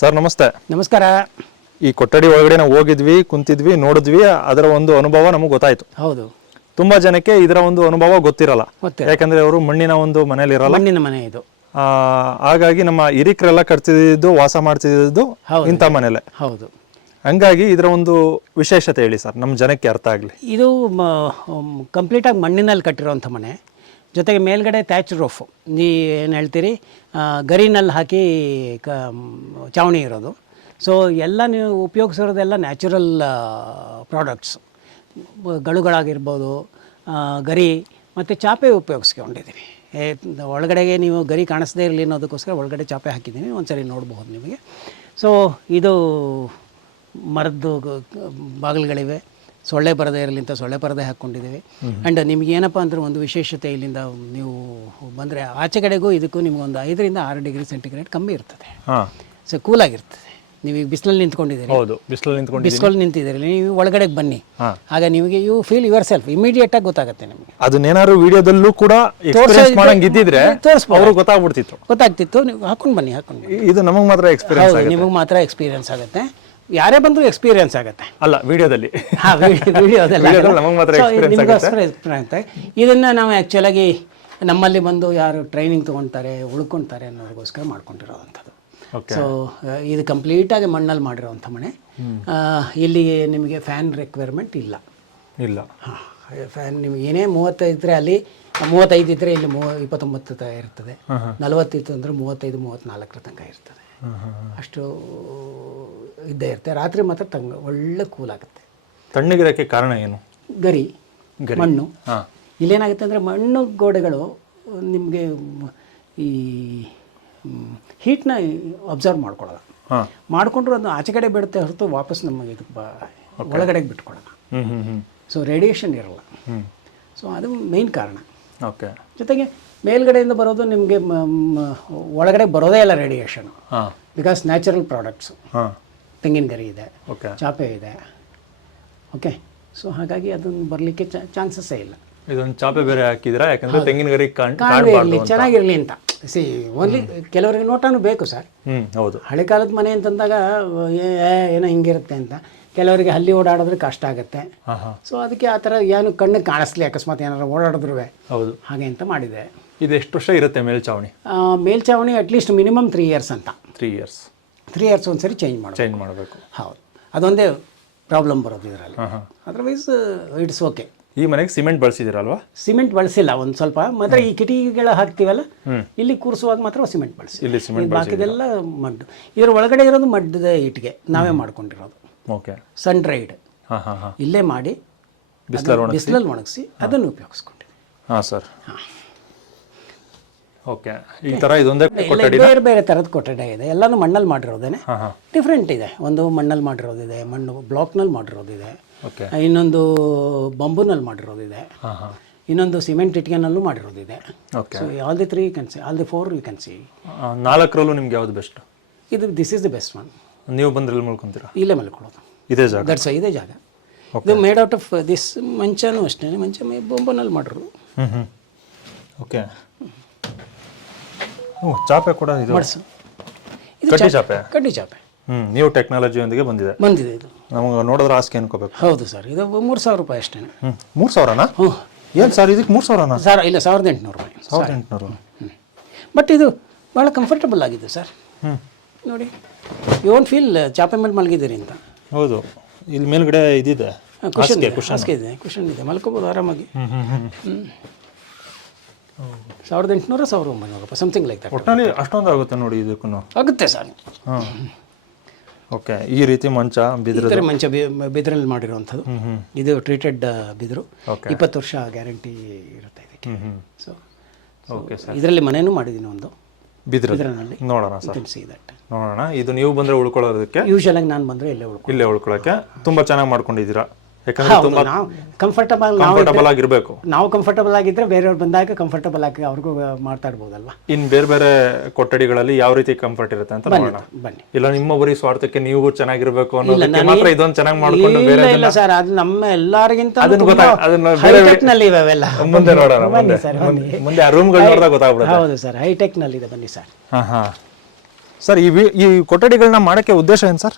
Sir ನಮಸ್ತೆ. ನಮಸ್ಕಾರ. ಈ ಕೊಠಡಿ ಒಳಗಡೆ ನಾವು ಹೋಗಿದ್ವಿ ಕುಂತಿದ್ವಿ ನೋಡಿದ್ವಿ ಅದರ ಒಂದು ಅನುಭವ ನಮಗೆ ಗೊತ್ತಾಯ್ತು. ಹೌದು. ತುಂಬಾ ಜನಕ್ಕೆ ಇದರ ಒಂದು ಅನುಭವ ಗೊತ್ತಿರಲ್ಲ. ಯಾಕಂದ್ರೆ ಅವರು ಮಣ್ಣಿನ ಒಂದು ಮನೆಯಲ್ಲಿ ಇರಲ್ಲ. ಮಣ್ಣಿನ ಮನೆ ಇದು. ಹಾಗಾಗಿ ನಮ್ಮ ಹಿರಿಕರೆಲ್ಲ ಕಟ್ತಿದ್ದು ವಾಸ ಮಾಡ್ತಿದ್ದು. ಇಂಥ ಮನೆಯಲ್ಲೇ. ಹೌದು. ಹಂಗಾಗಿ ಇದರ ಒಂದು ವಿಶೇಷತೆ ಹೇಳಿ ಸರ್ ನಮ್ಮ ಜನಕ್ಕೆ ಅರ್ಥ ಆಗಲಿ. ಇದು ಕಂಪ್ಲೀಟಾಗಿ ಮಣ್ಣಿನಲ್ಲಿ ಕಟ್ಟಿರುವಂಥ ಮನೆ. ಜೊತೆಗೆ ಮೇಲ್ಗಡೆ ಥ್ಯಾಚ್ ರೂಫ್ ನೀ ಏನು ಹೇಳ್ತೀರಿ? ಗರಿನಲ್ಲಿ ಹಾಕಿ ಕ ಚಾವಣಿ ಇರೋದು. ಸೊ ಎಲ್ಲ ನೀವು ಉಪಯೋಗಿಸಿರೋದೆಲ್ಲ ನ್ಯಾಚುರಲ್ ಪ್ರಾಡಕ್ಟ್ಸ್ ಗಳುಗಳಾಗಿರ್ಬೋದು ಗರಿ ಮತ್ತು ಚಾಪೆ ಉಪಯೋಗಿಸ್ಕೊಂಡಿದ್ದೀವಿ ಒಳಗಡೆಗೆ ನೀವು ಗರಿ ಕಾಣಿಸ್ದೇ ಇರಲಿ ಅನ್ನೋದಕ್ಕೋಸ್ಕರ ಒಳಗಡೆ ಚಾಪೆ ಹಾಕಿದ್ದೀನಿ ಒಂದ್ಸರಿ ನೋಡಬಹುದು ನಿಮಗೆ. ಸೊ ಇದು ಮರದ್ದು ಬಾಗಿಲುಗಳಿವೆ. ಸೊಳ್ಳೆ ಬರದೇ ಇರಲಿ ಅಂತ ಸೊಳ್ಳೆ ಪರದೆ ಹಾಕ್ಕೊಂಡಿದ್ದೀವಿ. ಆ್ಯಂಡ್ ನಿಮ್ಗೆ ಏನಪ್ಪ ಅಂದ್ರೆ ಒಂದು ವಿಶೇಷತೆ ಇಲ್ಲಿಂದ ನೀವು ಬಂದರೆ ಆಚೆ ಕಡೆಗೂ ಇದಕ್ಕೂ ನಿಮ್ಗೊಂದು ಐದರಿಂದ ಆರು ಡಿಗ್ರಿ ಸೆಂಟಿಗ್ರೇಡ್ ಕಮ್ಮಿ ಇರ್ತದೆ. ಸೊ ಕೂಲಾಗಿರ್ತದೆ ನೀವು ನೀವೀಗ ಬಿಸಿಲಲ್ಲಿ ನಿಂತ್ಕೊಂಡಿದ್ದೀರಿ. ಹೌದು ಬಿಸಿಲಲ್ಲಿ ನಿಂತ್ಕೊಂಡು ಬಿಸಿಲಲ್ಲಿ ನಿಂತಿದ್ದೀರಿ ನೀವು ಒಳಗಡೆಗೆ ಬನ್ನಿ. ಆಗ ನಿಮಗೆ you feel yourself immediate ಆಗಿ ಗೊತ್ತಾಗುತ್ತೆ ನಿಮಗೆ. ಅದನ್ನೇನಾದ್ರು ವಿಡಿಯೋದಲ್ಲೂ ಕೂಡ ಎಕ್ಸ್ಪೀರಿಯನ್ಸ್ ಇದ್ದಿದ್ರೆ ತೋರಿಸ್ಬೋದು. ಅವ್ರಿಗೆ ಗೊತ್ತಾಗ್ಬಿಡ್ತಿತ್ತು. ಗೊತ್ತಾಗ್ತಿತ್ತು ನೀವು ಹಾಕೊಂಡು ಬನ್ನಿ ಹಾಕೊಂಡು ಇದು ನಮಗೆ ಮಾತ್ರ ಎಕ್ಸ್ಪೀರಿಯನ್ಸ್ ನಿಮಗೆ ಮಾತ್ರ ಎಕ್ಸ್ಪೀರಿಯನ್ಸ್ ಆಗುತ್ತೆ. ಯಾರೇ ಬಂದರೂ ಎಕ್ಸ್ಪೀರಿಯನ್ಸ್ ಆಗುತ್ತೆ. ಅಲ್ಲ ವಿಡಿಯೋದಲ್ಲಿ. ವಿಡಿಯೋದೆಲ್ಲ ಇದನ್ನು ನಾವು ಆ್ಯಕ್ಚುಲಾಗಿ ನಮ್ಮಲ್ಲಿ ಬಂದು ಯಾರು ಟ್ರೈನಿಂಗ್ ತೊಗೊಳ್ತಾರೆ ಉಳ್ಕೊಳ್ತಾರೆ ಅನ್ನೋದಕ್ಕೋಸ್ಕರ ಮಾಡ್ಕೊಂಡಿರೋವಂಥದ್ದು. ಸೊ ಇದು ಕಂಪ್ಲೀಟಾಗಿ ಮಣ್ಣಲ್ಲಿ ಮಾಡಿರೋವಂಥ ಮನೆ. ಇಲ್ಲಿ ನಿಮಗೆ ಫ್ಯಾನ್ ರಿಕ್ವೈರ್ಮೆಂಟ್ ಇಲ್ಲ. ಇಲ್ಲ. ಹಾಂ ಫ್ಯಾನ್ ನಿಮ್ಗೆ ಏನೇ ಮೂವತ್ತೈದ್ರೆ ಅಲ್ಲಿ ಮೂವತ್ತೈದು ಇದ್ದರೆ ಇಲ್ಲಿ ಮೂವ ಇಪ್ಪತ್ತೊಂಬತ್ತು ತ ಇರ್ತದೆ. ನಲವತ್ತಿತ್ತು ಅಂದರೆ ಮೂವತ್ತೈದು ಮೂವತ್ತ್ನಾಲ್ಕರ ತನಕ ಇರ್ತದೆ. ಅಷ್ಟು ಇದ್ದೇ ಇರುತ್ತೆ. ರಾತ್ರಿ ಮಾತ್ರ ತಂಗ ಒಳ್ಳೆ ಕೂಲ್ ಆಗುತ್ತೆ. ತಣ್ಣಗಿರಕ್ಕೆ ಕಾರಣ ಏನು? ಗರಿ ಮಣ್ಣು. ಹಾ. ಇಲ್ಲೇನಾಗುತ್ತೆ ಅಂದರೆ ಮಣ್ಣು ಗೋಡೆಗಳು ನಿಮಗೆ ಈ ಹೀಟ್ನ ಅಬ್ಸರ್ವ್ ಮಾಡ್ಕೊಳ್ಳೋದು. ಮಾಡಿಕೊಂಡ್ರು ಅದು ಆಚೆ ಕಡೆ ಬಿಡುತ್ತೆ ಹೊರತು ವಾಪಸ್ ನಮಗೆ ಇದಕ್ಕೆ ಬ ಒಳಗಡೆಗೆ ಬಿಟ್ಕೊಳ್ಳೋಣ ಸೊ ರೇಡಿಯೇಷನ್ ಇರಲ್ಲ. ಸೊ ಅದು ಮೇನ್ ಕಾರಣ. ಓಕೆ ಜೊತೆಗೆ ಮೇಲ್ಗಡೆಯಿಂದ ಬರೋದು ನಿಮಗೆ ಒಳಗಡೆ ಬರೋದೇ ಇಲ್ಲ ರೇಡಿಯೇಷನ್ ಬಿಕಾಸ್ ನ್ಯಾಚುರಲ್ ಪ್ರಾಡಕ್ಟ್ಸು ತೆಂಗಿನ ಗರಿ ಇದೆ. ಓಕೆ. ಚಾಪೆ ಇದೆ. ಓಕೆ ಸೊ ಹಾಗಾಗಿ ಅದನ್ನು ಬರಲಿಕ್ಕೆ ಚಾನ್ಸಸ್ಸೇ ಇಲ್ಲ. ಇದೊಂದು ಚಾಪೆ ಬೇರೆ ಹಾಕಿದ್ರೆ ಯಾಕಂದ್ರೆ ತೆಂಗಿನ ಗರಿ ಚೆನ್ನಾಗಿರಲಿ ಅಂತ. ಸಿ ಓನ್ಲಿ ಕೆಲವರಿಗೆ ನೋಟನೂ ಬೇಕು ಸರ್. ಹ್ಮ್ ಹೌದು. ಹಳೆ ಕಾಲದ ಮನೆ ಅಂತಂದಾಗ ಏನೋ ಹಿಂಗಿರುತ್ತೆ ಅಂತ. ಕೆಲವರಿಗೆ ಹಲ್ಲಿ ಓಡಾಡಿದ್ರೆ ಕಷ್ಟ ಆಗುತ್ತೆ. ಸೊ ಅದಕ್ಕೆ ಆ ಥರ ಏನು ಕಣ್ಣಿಗೆ ಕಾಣಿಸ್ಲಿ ಅಕಸ್ಮಾತ್ ಏನಾರು ಓಡಾಡಿದ್ರು ಹೌದು. ಹಾಗೆ ಅಂತ ಮಾಡಿದೆ. ಇದು ಎಷ್ಟು ವರ್ಷ ಇರುತ್ತೆ ಮೇಲ್ಚಾವಣಿ? ಮೇಲ್ಚಾವಣಿ at least minimum three years ಅಂತ. ತ್ರೀ ಇಯರ್ಸ್ ತ್ರೀ ಇಯರ್ಸ್ ಒಂದ್ಸರಿ ಚೇಂಜ್ ಮಾಡಿ ಚೇಂಜ್ ಮಾಡಬೇಕು. ಹೌದು. ಅದೊಂದೇ ಪ್ರಾಬ್ಲಮ್ ಬರೋದು ಇದರಲ್ಲಿ. ಹಾ ಹಾ. ಅದರ್ವೈಸ್ ಇಟ್ಸ್ ಓಕೆ ಈ ಮನೆಗೆ ಸಿಮೆಂಟ್ ಬಳಸಿದಿರಲ್ವಾ ಸಿಮೆಂಟ್ ಬಳಸಿಲ್ಲ ಒಂದು ಸ್ವಲ್ಪ. ಮಾತ್ರ ಈ ಕಿಟಕಿಗಳ ಹಾಕ್ತೀವಲ್ಲ ಇಲ್ಲಿ ಕೂರಿಸುವಾಗ ಮಾತ್ರ ಸಿಮೆಂಟ್ ಬಳಸಿ ಇಲ್ಲಿ ಸಿಮೆಂಟ್ ಬಾಕಿದೆಲ್ಲ ಮಡ್ಡು ಇದ್ರ ಒಳಗಡೆ ಇರೋದು ಮಡ್ಡದ ಇಟ್ಟಿಗೆ ನಾವೇ ಮಾಡ್ಕೊಂಡಿರೋದು. ಓಕೆ ಸನ್ ಡ್ರೈಡ್ ಹಾ ಹಾ ಹಾ. ಇಲ್ಲೇ ಮಾಡಿ ಬಿಸಿಲಲ್ಲಿ ಒಣ ಬಿಸಿಲಲ್ಲಿ ಒಣಗಿಸಿ ಅದನ್ನು ಉಪಯೋಗಿಸ್ಕೊಂಡಿದ್ದೀವಿ. ಹಾ ಸರ್. ಓಕೆ ಈ ತರ ಇದೊಂದೇ ಎಲ್ಲ ಬೇರೆ ಬೇರೆ ತರದ ಕೊಠಡಿ ಇದೆ. ಎಲ್ಲಾನು ಮಣ್ಣಲ್ಲಿ ಮಾಡಿರೋದೇನೆ. ಡಿಫ್ರೆಂಟ್ ಇದೆ. ಒಂದು ಮಣ್ಣಲ್ಲಿ ಮಾಡಿರೋದಿದೆ ಮಣ್ಣು ಬ್ಲಾಕ್ನಲ್ಲಿ ಮಾಡಿರೋದಿದೆ. ಓಕೆ ಇನ್ನೊಂದು ಬಂಬುನಲ್ಲಿ ಮಾಡಿರೋದಿದೆ. ಇನ್ನೊಂದು ಸಿಮೆಂಟ್ ಇಟ್ಗೆನಲ್ಲೂ ಮಾಡಿರೋದಿದೆ. Okay so all the three you can see all the four you can see ನಾಲ್ಕರಲ್ಲೂ ನಿಮ್ಗೆ ಯಾವ್ದು ಬೆಸ್ಟ್ ಇದು this is the best one ನೀವು ಬಂದ್ರೆ ಎಲ್ಲಿ ಮಲ್ಕೊಂತೀರಾ? ಇಲ್ಲೇ ಮಲ್ಕೊಳ್ಳೋದು. ಇದೇ ಜಾಗ? ದಟ್ಸ್ ಇದೇ ಜಾಗ. ಇದು ಮೇಡ್ ಔಟ್ ಆಫ್ ದಿಸ್ ಮಂಚನೂ ಅಷ್ಟೇ ಮಂಚ ಬೊಂಬನಲ್ಲಿ ಮಾಡಿರೋದು. ಓಕೆ ಹ್ಞೂ ಚಾಪೆ ಕೂಡ ಇದು. ಮಡ್ಸು. ಇದು ಕಡ್ಡಿ ಚಾಪೆ ಕಡ್ಡಿ ಚಾಪೆ. ಹ್ಮ್ ನೀವು ಟೆಕ್ನಾಲಜಿಯೊಂದಿಗೆ ಬಂದಿದೆ. ಬಂದಿದೆ ಇದು. ನಮಗೆ ನೋಡಿದ್ರೆ ಆಸ್ಕೆ ಅನ್ಕೋಬೇಕು. ಹೌದು ಸರ್ ಇದು ಮೂರು ಸಾವಿರ ರೂಪಾಯಿ ಅಷ್ಟೇ ಹ್ಮ್ ಮೂರು ಸಾವಿರನಾ? ಹ್ಞೂ ಏನು ಸರ್ ಇದಕ್ಕೆ ಮೂರು ಸಾವಿರನಾ? ಸರ್ ಇಲ್ಲ ಸಾವಿರದ ಎಂಟುನೂರು ರೂಪಾಯಿ. ಸಾವಿರದ ಎಂಟುನೂರು. ಬಟ್ ಇದು ಭಾಳ ಕಂಫರ್ಟಬಲ್ ಆಗಿದೆ ಸರ್. ಹ್ಮ್. ನೋಡಿ ಯು ಓಂಟ್ ಫೀಲ್ ಚಾಪೆ ಮೇಲೆ ಮಲಗಿದ್ದೀರಿ ಅಂತ. ಹೌದು ಇಲ್ಲಿ ಮೇಲ್ಗಡೆ ಇದಿದೆ. ಕುಷನ್ ಇದೆ ಹಾಸಿಗೆ ಇದೆ ಕುಷನ್ ಇದೆ. ಮಲ್ಕೋಬೋದು ಆರಾಮಾಗಿ. ಹ್ಮ್ ಹ್ಮ್. ಹ್ಮ್. ಸಾವಿರದ ಎಂಟುನೂರ ಸಾವಿರದ ಒಂಬೈನೂರು ಸಮಥಿಂಗ್ ಲೈಕ್ ದಟ್ ಒಟ್ಟಿನಲ್ಲಿ ಅಷ್ಟೊಂದು ಆಗುತ್ತೆ ನೋಡಿ ಇದಕ್ಕೂ ಆಗುತ್ತೆ ಸರ್. ಹಾಂ ಓಕೆ ಈ ರೀತಿ ಮಂಚ ಬಿದ್ರು ಮಂಚ ಬಿದಿರಲ್ಲಿ ಮಾಡಿರುವಂಥದ್ದು. ಇದು ಟ್ರೀಟೆಡ್ ಬಿದಿರು. ಇಪ್ಪತ್ತು ವರ್ಷ ಗ್ಯಾರಂಟಿ ಇರುತ್ತೆ ಇದಕ್ಕೆ. So okay sir. ಇದರಲ್ಲಿ ಮನೆಯೂ ಮಾಡಿದ್ದೀನಿ ಒಂದು. ಬಿದ್ರ ಬಿದಿರಿನಲ್ಲಿ ನೋಡೋಣ ಸರ್. ಸಿ ದಟ್ ನೋಡೋಣ. ಇದು ನೀವು ಬಂದ್ರೆ ಉಳ್ಕೊಳ್ಳೋದಕ್ಕೆ? ಯೂಶಲಾಗಿ ನಾನು ಬಂದರೆ ಇಲ್ಲೇ ಉಳ್ಕೊ ಇಲ್ಲೇ ಉಳ್ಕೊಳ್ಳೋಕೆ ತುಂಬಾ ಚೆನ್ನಾಗಿ ಮಾಡ್ಕೊಂಡಿದ್ದೀರಾ? ಯಾಕಂದ್ರೆ ತುಂಬಾ ನಾವು ಕಂಫರ್ಟಬಲ್ ಕಂಫರ್ಟಬಲ್ ಆಗಿರ್ಬೇಕು. ನಾವು ಕಂಫರ್ಟಬಲ್ ಆಗಿದ್ರೆ ಬೇರೆಯವ್ರು ಬಂದಾಗ ಕಂಫರ್ಟಬಲ್ ಆಗಿ ಅವ್ರಿಗೂ ಮಾತಾಡ್ಬೋದಲ್ವಾ ಇನ್ ಬೇರೆ ಬೇರೆ ಕೊಠಡಿಗಳಲ್ಲಿ ಯಾವ ರೀತಿ ಕಂಫರ್ಟ್ ಇರುತ್ತೆ ಅಂತ ನೋಡೋಣ. ಬನ್ನಿ ಇಲ್ಲ ನಿಮ್ಮ ಬರೀ ಸ್ವಾರ್ಥಕ್ಕೆ ನೀವು ಚೆನ್ನಾಗಿರ್ಬೇಕು ಅನ್ನೋದಕ್ಕೆ ಮಾತ್ರ ಇದೊಂದು ಚೆನ್ನಾಗಿ ಮಾಡ್ಕೊಂಡು ಬೇರೆ ಇಲ್ಲ ಸರ್ ಅದು ನಮ್ಮ ಎಲ್ಲರಿಗಿಂತ ಅದನ್ನ ಗೊತ್ತಾ ಅದನ್ನ ಬೇರೆ ಹೈಟೆಕ್ನಲ್ಲಿ ಇವೆಲ್ಲ ಮುಂದೆ ನೋಡೋಣ ಮುಂದೆ. ಸರ್ ಮುಂದೆ- ಆ ರೂಮ್ಗಳು ನೋಡಿದಾಗ ಗೊತ್ತಾಗ್ಬಿಡುತ್ತೆ. ಹೌದು ಸರ್ ಹೈಟೆಕ್ನಲ್ಲಿದೆ ಬನ್ನಿ ಸರ್. ಹಾ ಹಾ. ಸರ್ ಈ ಈ ಕೊಠಡಿಗಳನ್ನ ಮಾಡೋಕ್ಕೆ ಉದ್ದೇಶ ಏನು ಸರ್?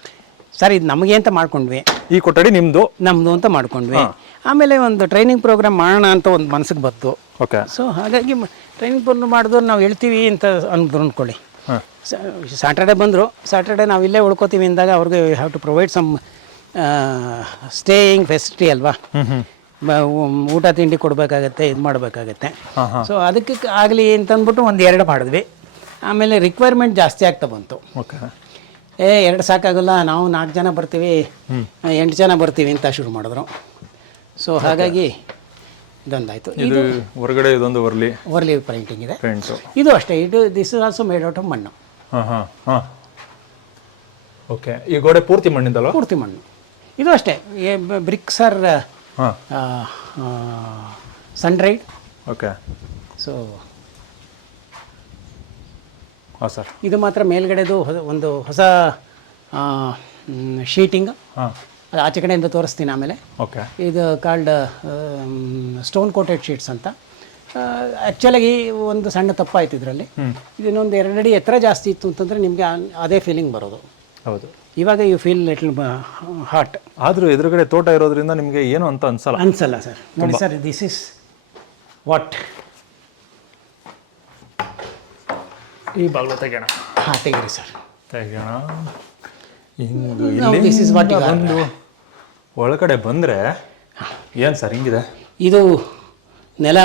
ಸರ್ ಇದು ನಮಗೆ ಅಂತ ಮಾಡ್ಕೊಂಡ್ವಿ. ಈ ಕೊಠಡಿ ನಿಮ್ದು? ನಮ್ಮದು ಅಂತ ಮಾಡ್ಕೊಂಡ್ವಿ. ಆಮೇಲೆ ಒಂದು ಟ್ರೈನಿಂಗ್ ಪ್ರೋಗ್ರಾಮ್ ಮಾಡೋಣ ಅಂತ ಒಂದು ಮನಸ್ಸಿಗೆ ಬಂತು. ಓಕೆ. ಸೊ ಹಾಗಾಗಿ ಟ್ರೈನಿಂಗ್ ಪ್ರೋಗ್ರಾಮ್ ಮಾಡಿದ್ರು ನಾವು ಹೇಳ್ತೀವಿ ಅಂತ ಅಂದ್ರು ಅಂದ್ಕೊಳ್ಳಿ ಸ್ಯಾಟರ್ಡೆ ಬಂದರು. ಸ್ಯಾಟರ್ಡೆ ನಾವು ಇಲ್ಲೇ ಉಳ್ಕೋತೀವಿ ಅಂದಾಗ ಅವ್ರಿಗೆ have to provide some staying facility ಅಲ್ವಾ? ಊಟ ತಿಂಡಿ ಕೊಡಬೇಕಾಗತ್ತೆ ಇದು ಮಾಡಬೇಕಾಗತ್ತೆ. ಸೊ ಅದಕ್ಕೆ ಆಗಲಿ ಅಂತಂದ್ಬಿಟ್ಟು ಒಂದು ಎರಡು ಮಾಡಿದ್ವಿ. ಆಮೇಲೆ ರಿಕ್ವೈರ್ಮೆಂಟ್ ಜಾಸ್ತಿ ಆಗ್ತಾ ಬಂತು. ಓಕೆ. ಏ ಎರಡು ಸಾಕಾಗಲ್ಲ ನಾವು ನಾಲ್ಕು ಜನ ಬರ್ತೀವಿ. ಎಂಟು ಜನ ಬರ್ತೀವಿ ಅಂತ ಶುರು ಮಾಡಿದ್ರು. ಸೊ ಹಾಗಾಗಿ ಇದೊಂದಾಯಿತು. ಇದು ಹೊರಗಡೆ ಇದೊಂದು ವರ್ಲಿ ವರ್ಲಿ ಪ್ರಿಂಟಿಂಗ್ ಇದೆ. ಇದು ಅಷ್ಟೇ. ಇದು this is also made out of ಮಣ್ಣು. ಓಕೆ ಈ ಗೋಡೆ ಪೂರ್ತಿ ಮಣ್ಣಿಂದಲ್ಲ ಪೂರ್ತಿ ಮಣ್ಣು. ಇದು ಅಷ್ಟೇ. Bricks are sun dried okay so sir. ಇದು ಮಾತ್ರ ಮೇಲ್ಗಡೆದು ಒಂದು ಹೊಸ ಶೀಟಿಂಗ್. ಅದು ಆಚೆ ಕಡೆಯಿಂದ ತೋರಿಸ್ತೀನಿ ಆಮೇಲೆ. ಓಕೆ. ಇದು ಕಾಲ್ಡ್ ಸ್ಟೋನ್ ಕೋಟೆಡ್ ಶೀಟ್ಸ್ ಅಂತ. ಆ್ಯಕ್ಚುಲಾಗಿ ಒಂದು ಸಣ್ಣ ತಪ್ಪಾಯ್ತು ಇದರಲ್ಲಿ. ಇದನ್ನೊಂದು ಎರಡು ಅಡಿ ಎತ್ತರ ಜಾಸ್ತಿ ಇತ್ತು ಅಂತಂದರೆ ನಿಮಗೆ ಅದೇ ಫೀಲಿಂಗ್ ಬರೋದು. ಹೌದು. ಇವಾಗ ಯು ಫೀಲ್ ಲಿಟ್ಲ್ ಹಾಟ್ ಆದರೂ ಎದುರುಗಡೆ ತೋಟ ಇರೋದ್ರಿಂದ ನಿಮಗೆ ಏನು ಅಂತ ಅನ್ಸಲ್ಲ. ಅನ್ಸಲ್ಲ ಸರ್. ನೋಡಿ ಸರ್ ದಿಸ್ ಇಸ್ ವಾಟ್ ಈ ಬಾಗಿಲು ತೆಗೆಯೋಣ. ಹಾಂ ತೆಗೀರಿ ಸರ್. ತೆಗೆಯೋಣ. ಹಿಂಗೆ ಇಲ್ಲಿ this is what you ಇಲ್ಲಿಂದ are. ಬಂದು ಒಳಗಡೆ ಬಂದರೆ ಏನು ಸರ್ ಹಿಂಗಿದೆ? ಇದು ನೆಲ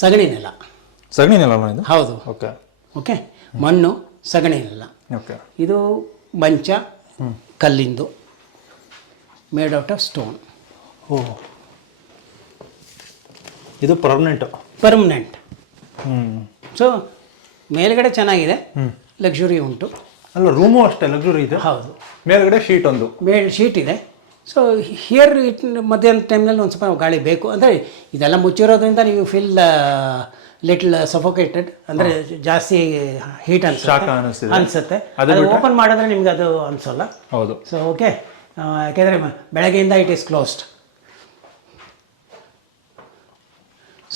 ಸಗಣಿ ನೆಲ. ಸಗಣಿ ನೆಲ ಇದು? ಹೌದು. ಓಕೆ. ಓಕೆ? ಮಣ್ಣು ಸಗಣಿ ನೆಲ. ಓಕೆ. ಇದು ಮಂಚ ಕಲ್ಲಿಂದು. ಮೇಡ್ ಔಟ್ ಆಫ್ ಸ್ಟೋನ್ ಓ. ಇದು ಪರ್ಮನೆಂಟು ಪರ್ಮನೆಂಟ್ ಹ್ಞೂ ಸೊ ಮೇಲ್ಗಡೆ ಚೆನ್ನಾಗಿದೆ. ಲಕ್ಸುರಿ ಉಂಟು. ಅಲ್ಲ ರೂಮು ಅಷ್ಟೇ ಲಕ್ಸುರಿ ಇದೆ. ಹೌದು. ಮೇಲ್ಗಡೆ ಶೀಟ್ ಒಂದು. ಮೇಲ್ ಶೀಟ್ ಇದೆ. ಸೊ ಹಿಯರ್ ಇಟ್ ಮಧ್ಯಾಹ್ನ ಟೈಮ್ನಲ್ಲಿ ಒಂದು ಸ್ವಲ್ಪ ಗಾಳಿ ಬೇಕು. ಅಂದರೆ ಇದೆಲ್ಲ ಮುಚ್ಚಿರೋದ್ರಿಂದ ನೀವು ಫಿಲ್ ಲಿಟ್ಲ್ ಸಫೋಕೇಟೆಡ್ ಅಂದರೆ ಜಾಸ್ತಿ ಹೀಟ್ ಅನ್ಸುತ್ತೆ. ಅನಿಸುತ್ತೆ. ಅದು ಓಪನ್ ಮಾಡಿದ್ರೆ ನಿಮ್ಗೆ ಅದು ಅನ್ಸೋಲ್ಲ. ಹೌದು. ಸೊ ಓಕೆ ಯಾಕೆಂದರೆ ಬೆಳಗ್ಗೆಯಿಂದ it is closed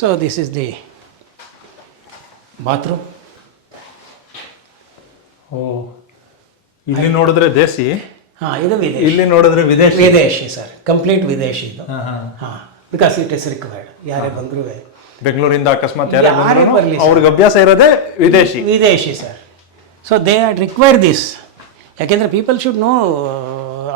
so this is the bathroom ಓ. ಇಲ್ಲಿ ನೋಡಿದ್ರೆ ದೇಸಿ? ಹಾ ಇದು ವಿದೇಶಿ. ಇಲ್ಲಿ ನೋಡಿದ್ರೆ ವಿದೇಶಿ? ವಿದೇಶಿ ಸರ್. ಕಂಪ್ಲೀಟ್ ವಿದೇಶಿ ಇದು. ಹಾಂ ಬಿಕಾಸ್ ಇಟ್ ಇಸ್ ರಿಕ್ವೈರ್ಡ್ ಯಾರೇ ಬಂದ್ರು ಬೆಂಗಳೂರಿಂದ ಅಕಸ್ಮಾತ್ ಯಾರೇ ಬಂದ್ರು ಅವ್ರಿಗೆ ಅಭ್ಯಾಸ ಇರೋದೇ ವಿದೇಶಿ. ವಿದೇಶಿ sir. So they are require this ಯಾಕೆಂದ್ರೆ ಪೀಪಲ್ ಶುಡ್ ನೋ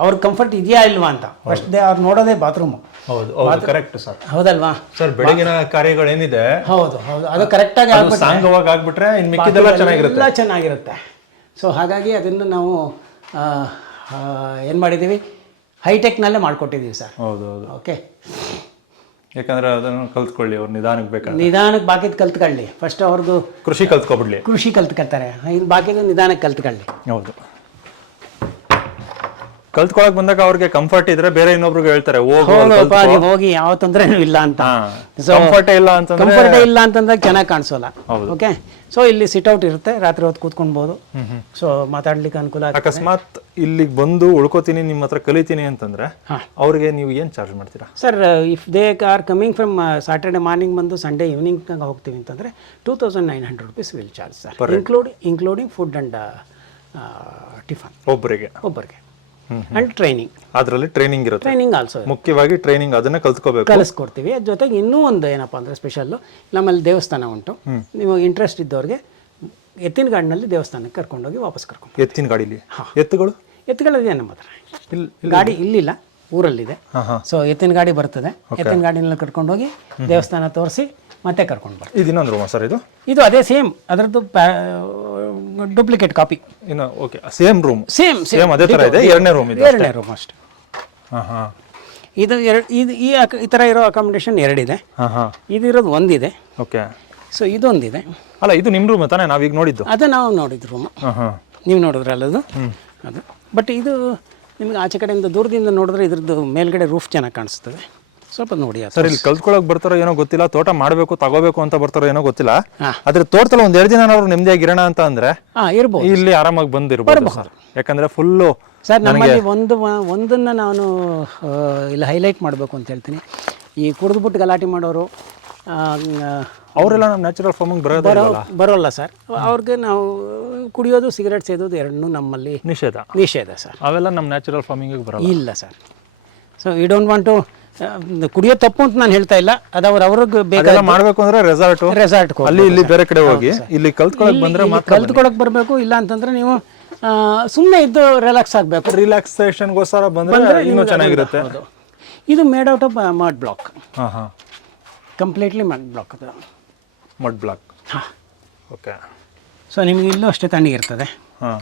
ಅವ್ರ ಕಂಫರ್ಟ್ ಇದೆಯಾ ಇಲ್ವಾ ಅಂತ. ಫಸ್ಟ್ ದೇ ಅವ್ರು ನೋಡೋದೇ ಬಾತ್ರೂಮ್ ಹೌದು ಹೌದು ಕರೆಕ್ಟ್ ಸರ್ ಹೌದಲ್ವಾ? ಸರ್ ಬೆಳಗಿನ ಕಾರ್ಯಗಳೇನಿದೆ? ಹೌದು ಹೌದು. ಅದು ಕರೆಕ್ಟಾಗಿ ಆಗ್ಬಿಟ್ಟು ಸಾಂಗವಾಗಿ ಆಗ್ಬಿಟ್ರೆ ಇನ್ ಮಿಕ್ಕಿದೆಲ್ಲ ಚೆನ್ನಾಗಿರುತ್ತೆ. ಎಲ್ಲ ಚೆನ್ನಾಗಿರುತ್ತೆ. ಸೊ ಹಾಗಾಗಿ ಅದನ್ನು ನಾವು ಏನು ಮಾಡಿದ್ದೀವಿ? ಹೈಟೆಕ್ನಲ್ಲೇ ಮಾಡಿಕೊಟ್ಟಿದ್ದೀವಿ ಸರ್. ಹೌದು ಹೌದು. ಓಕೆ ಯಾಕಂದ್ರೆ ಅದನ್ನು ಕಲ್ತ್ಕೊಳ್ಳಿ ಅವ್ರು ನಿಧಾನಕ್ಕೆ ಬೇಕಾದ್ರೆ. ನಿಧಾನಕ್ಕೆ ಬಾಕಿದ್ ಕಲ್ತ್ಕೊಳ್ಳಿ. ಫಸ್ಟ್ ಅವ್ರದ್ದು ಕೃಷಿ ಕಲ್ತ್ಕೊಬಿಡ್ಲಿ. ಕೃಷಿ ಕಲ್ತ್ಕೊಳ್ತಾರೆ. ಇನ್ನು ಬಾಕಿದು ನಿಧಾನಕ್ಕೆ ಕಲ್ತ್ಕೊಳ್ಳಿ. ಹೌದು. ಕಲ್ತ್ಕೊಳಕ್ ಬಂದಾಗ ಅವ್ರಿಗೆ ಕಂಫರ್ಟ್ ಇದ್ರೆ ಬೇರೆ ಇನ್ನೊಬ್ರಿಗೆ ಹೇಳ್ತಾರೆ ಹೋಗು ಹೌದಪ್ಪ ನೀವು ಹೋಗಿ ಯಾವ ತೊಂದರೆ ಇಲ್ಲ ಅಂತ. ಕಂಫರ್ಟ್ ಇಲ್ಲ ಅಂತಂದ್ರೆ ಕಂಫರ್ಟ್ ಇಲ್ಲ ಅಂತಂದ್ರೆ ಚೆನ್ನಾಗಿ ಕಾಣಿಸೋಲ್ಲ. ಹೌದು. ಓಕೆ ಸೊ ಇಲ್ಲಿ ಸಿಟ್ಔಟ್ ಇರುತ್ತೆ ರಾತ್ರಿ ಹೊತ್ತು ಕೂತ್ಕೊಳ್ಬೋದು. ಸೊ ಮಾತಾಡ್ಲಿಕ್ಕೆ ಅನುಕೂಲ ಆಗುತ್ತೆ ಅಕಸ್ಮಾತ್ ಇಲ್ಲಿಗೆ ಬಂದು ಉಳ್ಕೋತೀನಿ ನಿಮ್ಮ ಹತ್ರ ಕಲಿತೀನಿ ಅಂತಂದ್ರೆ ಹಾ. ಅವ್ರಿಗೆ ನೀವು ಏನ್ ಚಾರ್ಜ್ ಮಾಡ್ತೀರಾ? Sir if they are coming from Saturday morning ಬಂದು ಸಂಡೇ ಈವ್ನಿಂಗ್ ಹೋಗ್ತೀವಿ ಅಂತಂದ್ರೆ two thousand nine hundred rupees will charge sir include including food and tiffin ಒಬ್ಬರಿಗೆ ಒಬ್ಬರಿಗೆ ಆ್ಯಂಡ್ ಟ್ರೈನಿಂಗ್ ಅದರಲ್ಲಿ ಟ್ರೈನಿಂಗ್ ಇರುತ್ತೆ. ಟ್ರೈನಿಂಗ್ ಆಲ್ಸೋ ಮುಖ್ಯವಾಗಿ ಟ್ರೈನಿಂಗ್ ಅದನ್ನ ಕಲ್ತ್ಕೋಬೇಕು. ಕಲಿಸ್ಕೊಡ್ತೀವಿ. ಜೊತೆಗೆ ಇನ್ನೂ ಒಂದು ಏನಪ್ಪ ಅಂದ್ರೆ ಸ್ಪೆಷಲ್ಲು ನಮ್ಮಲ್ಲಿ ದೇವಸ್ಥಾನ ಉಂಟು. ನೀವು ಇಂಟ್ರೆಸ್ಟ್ ಇದ್ದವ್ರಿಗೆ ಎತ್ತಿನ ಗಾಡಿನಲ್ಲಿ ದೇವಸ್ಥಾನಕ್ಕೆ ಕರ್ಕೊಂಡೋಗಿ ವಾಪಸ್ ಕರ್ಕೊಂಡು ಎತ್ತಿನ ಗಾಡಿಲಿ? ಎತ್ತುಗಳು? ಎತ್ತುಗಳಿದೆ ನಮ್ಮ ಹತ್ರ ಗಾಡಿ ಇಲ್ಲಿಲ್ಲ ಊರಲ್ಲಿದೆ. ಸೊ ಎತ್ತಿನ ಗಾಡಿ ಬರ್ತದೆ. ಎತ್ತಿನ ಗಾಡಿನಲ್ಲಿ ಕರ್ಕೊಂಡೋಗಿ ದೇವಸ್ಥಾನ ತೋರಿಸಿ ಮತ್ತೆ ಕರ್ಕೊಂಡು ಬರ್ತೀವಿ ಇದು ಇನ್ನೊಂದು ರೂಮ ಸರ್ ಇದು? ಇದು ಅದೇ ಸೇಮ್ ಅದರದ್ದು ಡೂಪ್ಲಿಕೇಟ್ ಕಾಪಿ. ಇನ್ನು okay same room same same. ಅದೇ ತರ ಇದೆ? ಎರಡನೇ ರೂಮ್ ಇದೆ ಎರಡನೇ ರೂಮ್ ಅಷ್ಟೇ. ಹಾ ಹಾ. ಇದು ಎರಡು ಇದು ಈ ಅಕ- ಈ ಥರ ಇರೋ ಅಕಾಮಿಡೇಷನ್ ಎರಡಿದೆ. ಹಾ ಹಾ. ಇದಿರೋದು ಒಂದಿದೆ. ಓಕೆ. ಸೊ ಇದೊಂದಿದೆ. ಅಲ್ಲ ಇದು ನಿಮ್ಮ ರೂಮ್ ತಾನೇ? ನಾವೀಗ ನೋಡಿದ್ದು. ಅದೇ ನಾವು ನೋಡಿದ್ದು ರೂಮ್ ಹಾ ಹಾ. ನೀವು ನೋಡಿದ್ರಲ್ಲ ಅದು? ಅದು. ಬಟ್ ಇದು ನಿಮ್ಗೆ ಆಚೆ ಕಡೆಯಿಂದ ದೂರದಿಂದ ನೋಡಿದ್ರೆ ಇದ್ರದ್ದು ಮೇಲ್ಗಡೆ ರೂಫ್ ಚೆನ್ನಾಗಿ ಕಾಣಿಸ್ತದೆ. ಸ್ವಲ್ಪ ನೋಡಿ ಸರ್ ಇಲ್ಲಿ ಕಲ್ತ್ಕೊಳಕ್ ಬರ್ತಾರೋ ಏನೋ ಗೊತ್ತಿಲ್ಲ ತೋಟ ಮಾಡಬೇಕು ತಗೋಬೇಕು ಅಂತ ಬರ್ತಾರೋ ಏನೋ ಗೊತ್ತಿಲ್ಲ. ಆದ್ರೆ ತೋಟದಲ್ಲಿ ಒಂದ್ ಎರಡು ದಿನ ಅವ್ರು ನೆಮ್ಮದಿಯಾಗಿ ಇರೋಣ ಅಂತ ಅಂದ್ರೆ ಇರ್ಬೋದು ಇಲ್ಲಿ ಆರಾಮಾಗಿ ಬಂದಿರ್ಬೋದು ಸರ್. ಯಾಕಂದ್ರೆ ಫುಲ್ಲು ಸರ್ ನಮ್ಮಲ್ಲಿ ಒಂದು ಒಂದನ್ನ ನಾನು ಇಲ್ಲಿ ಹೈಲೈಟ್ ಮಾಡಬೇಕು ಅಂತ ಹೇಳ್ತೀನಿ. ಈ ಕುಡಿದ್ಬಿಟ್ಟು ಗಲಾಟೆ ಮಾಡೋರು ಅವರೆಲ್ಲ ನಮ್ಮ ನ್ಯಾಚುರಲ್ ಫಾರ್ಮಿಂಗ್ ಬರೋ ಬರೋಲ್ಲ ಸರ್. ಅವ್ರಿಗೆ ನಾವು ಕುಡಿಯೋದು ಸಿಗರೇಟ್ ಸೇದೋದು ಎರಡನ್ನೂ ನಮ್ಮಲ್ಲಿ ನಿಷೇಧ. ನಿಷೇಧ ಸರ್. ಅವೆಲ್ಲ ನಮ್ಮ ನ್ಯಾಚುರಲ್ ಫಾರ್ಮಿಂಗಿಗೆ ಬರೋ ಇಲ್ಲ sir. So you don't want to ಕುಡಿಯೋ ತಪ್ಪು ಅಂತ ನಾನು ಹೇಳ್ತಾ ಇಲ್ಲ. ಅದು ಅವ್ರ ಅವ್ರಿಗೆ ಬೇಕಾದ ಮಾಡಬೇಕು ಅಂದ್ರೆ ರೆಸಾರ್ಟ್ ರೆಸಾರ್ಟ್ ಅಲ್ಲಿ ಇಲ್ಲಿ ಬೇರೆ ಕಡೆ ಹೋಗಿ ಇಲ್ಲಿ ಕಲ್ತ್ಕೊಳಕ್ ಬಂದ್ರೆ ಕಲ್ತ್ಕೊಳಕ್ ಬರಬೇಕು ಇಲ್ಲ ಅಂತಂದ್ರೆ ನೀವು ಸುಮ್ಮನೆ ಇದ್ದು ರಿಲ್ಯಾಕ್ಸ್ ಆಗಬೇಕು. ರಿಲ್ಯಾಕ್ಸೇಷನ್ಗೋಸ್ಕರ ಬಂದ್ರೆ ಇನ್ನೂ ಚೆನ್ನಾಗಿರುತ್ತೆ. ಇದು made out of mud block ಹಾ ಹಾ. ಕಂಪ್ಲೀಟ್ಲಿ ಮಡ್ ಬ್ಲಾಕ್ ಅದು. ಮಡ್ ಬ್ಲಾಕ್ ಹಾಂ. ಓಕೆ ಸೊ ನಿಮಗೆ ಇಲ್ಲೂ ಅಷ್ಟೇ ತಣ್ಣಗಿರ್ತದೆ ಹಾ.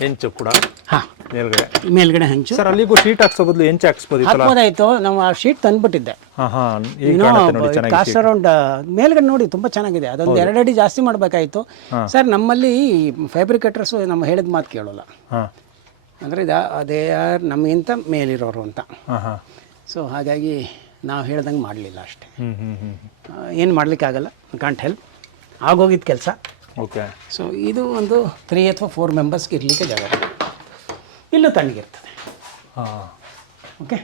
ಹೆಂಚು ಕೂಡ ಹಾಂ. ಮೇಲ್ಗಡೆ. ಮೇಲ್ಗಡೆ ಹೆಂಚು. ಸರ್ ಅಲ್ಲಿಗೂ ಶೀಟ್ ಹಾಕ್ಸೋ ಬದಲು ಹೆಂಚು ಹಾಕ್ಸ್ಬೋದಿತ್ತಲ್ಲ ಹಾಕ್ಬೋದಾಯ್ತು. ನಾವು ಆ ಶೀಟ್ ತಂದ್ಬಿಟ್ಟಿದ್ದೆ. ಹಾ ಹಾ. ಈಗ ಏನೋ ಕಾಣುತ್ತೆ ನೋಡಿ ಚೆನ್ನಾಗಿ ಕಾಸ್ಟ್ ಅರೌಂಡ್ ಮೇಲ್ಗಡೆ ನೋಡಿ ತುಂಬಾ ಚೆನ್ನಾಗಿದೆ. ಅದೊಂದು ಎರಡು ಅಡಿ ಜಾಸ್ತಿ ಮಾಡಬೇಕಾಯಿತು. ಸರ್ ನಮ್ಮಲ್ಲಿ ಫ್ಯಾಬ್ರಿಕೇಟರ್ಸ್ ನಮ್ಮ ಹೇಳಿದ ಮಾತು ಕೇಳೋಲ್ಲ. ಹಾ. ಅಂದರೆ ಇದು ಅದೇ ಯಾರು ನಮಗಿಂತ ಮೇಲಿರೋರು ಅಂತ. ಹಾ ಹಾ. ಸೊ ಹಾಗಾಗಿ ನಾವು ಹೇಳ್ದಂಗೆ ಮಾಡಲಿಲ್ಲ ಅಷ್ಟೇ. ಹ್ಮ್ ಹ್ಮ್ ಹ್ಮ್ ಏನು ಮಾಡಲಿಕ್ಕಾಗಲ್ಲ. ಕಾಂಟ್ ಹೆಲ್ಪ್ ಆಗೋಗಿದ್ದ ಕೆಲಸ. ಓಕೆ. ಸೊ ಇದು ಒಂದು ತ್ರೀ ಅಥವಾ ಫೋರ್ ಮೆಂಬರ್ಸ್ಗೆ ಇರಲಿಕ್ಕೆ ಜಾಗ. ಇಲ್ಲೂ ತಣ್ಣಗಿರ್ತದೆ. ಹಾಂ. ಓಕೆ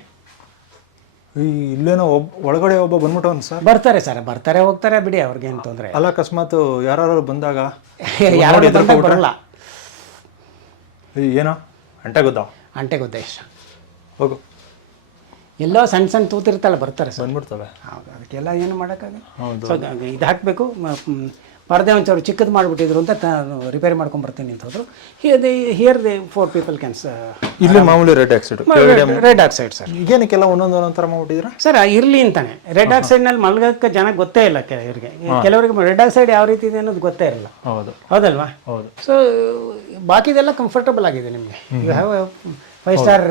ಈ ಇಲ್ಲೇನೋ ಒಬ್ಬ ಒಳಗಡೆ ಒಬ್ಬ ಬಂದ್ಬಿಟ್ಟವನ್ ಸರ್? ಬರ್ತಾರೆ ಸರ್ ಬರ್ತಾರೆ ಹೋಗ್ತಾರೆ ಬಿಡಿ ಅವ್ರಿಗೇನು ತೊಂದರೆ ಅಲ್ಲ ಅಕಸ್ಮಾತ್ ಯಾರು ಬಂದಾಗ? ಯಾರು ಬಂದಾಗ ಬರಲ್ಲ. ಏನೋ? ಅಂಟೆ ಗೊತ್ತಾ ಅಂಟೆ ಗುದ್ದ ಇಷ್ಟ ಹೋಗು. ಎಲ್ಲೋ ಸಣ್ಣ ಸಣ್ಣ ತೂತಿರ್ತಾಳೆ ಬರ್ತಾರೆ ಸರ್. ಬಂದ್ಬಿಡ್ತವೆ. ಹೌದು ಅದಕ್ಕೆಲ್ಲ ಏನು ಮಾಡೋಕ್ಕಾಗಲ್ಲ. ಇದು ಹಾಕಬೇಕು ಪರದೆ ಒಂಚೂರು ಚಿಕ್ಕದು ಮಾಡಿಬಿಟ್ಟಿದ್ರು ಅಂತ ನಾನು ರಿಪೇರಿ ಮಾಡ್ಕೊಂಡು ಬರ್ತೀನಿ ಅಂತ ಹೋದ್ರು. Here the four people can ಇಲ್ಲಿ ಮಾಮೂಲಿ red oxide red oxide sir ಈಗೇನಕ್ಕೆಲ್ಲ ಒಂದೊಂದು ಒಂದೊಂದು ಥರ ಮಾಡ್ಬಿಟ್ಟಿದ್ರ ಸರ್ ಇರಲಿ ಅಂತಾನೆ. ರೆಡ್ ಆಕ್ಸೈಡ್ನಲ್ಲಿ ಮಲ್ಗಕ್ಕೆ ಜನ ಗೊತ್ತೇ ಇಲ್ಲ ಕೆಲವರಿಗೆ ಕೆಲವರಿಗೆ ರೆಡ್ ಆಕ್ಸೈಡ್ ಯಾವ ರೀತಿ ಇದೆ ಅನ್ನೋದು ಗೊತ್ತೇ ಇರಲ್ಲ ಹೌದು. ಹೌದಲ್ವಾ? ಹೌದು. ಸೊ ಬಾಕಿದೆಲ್ಲ ಕಂಫರ್ಟಬಲ್ ಆಗಿದೆ ನಿಮಗೆ. ಯು ಹ್ಯಾವ್ ಫೈವ್ ಸ್ಟಾರ್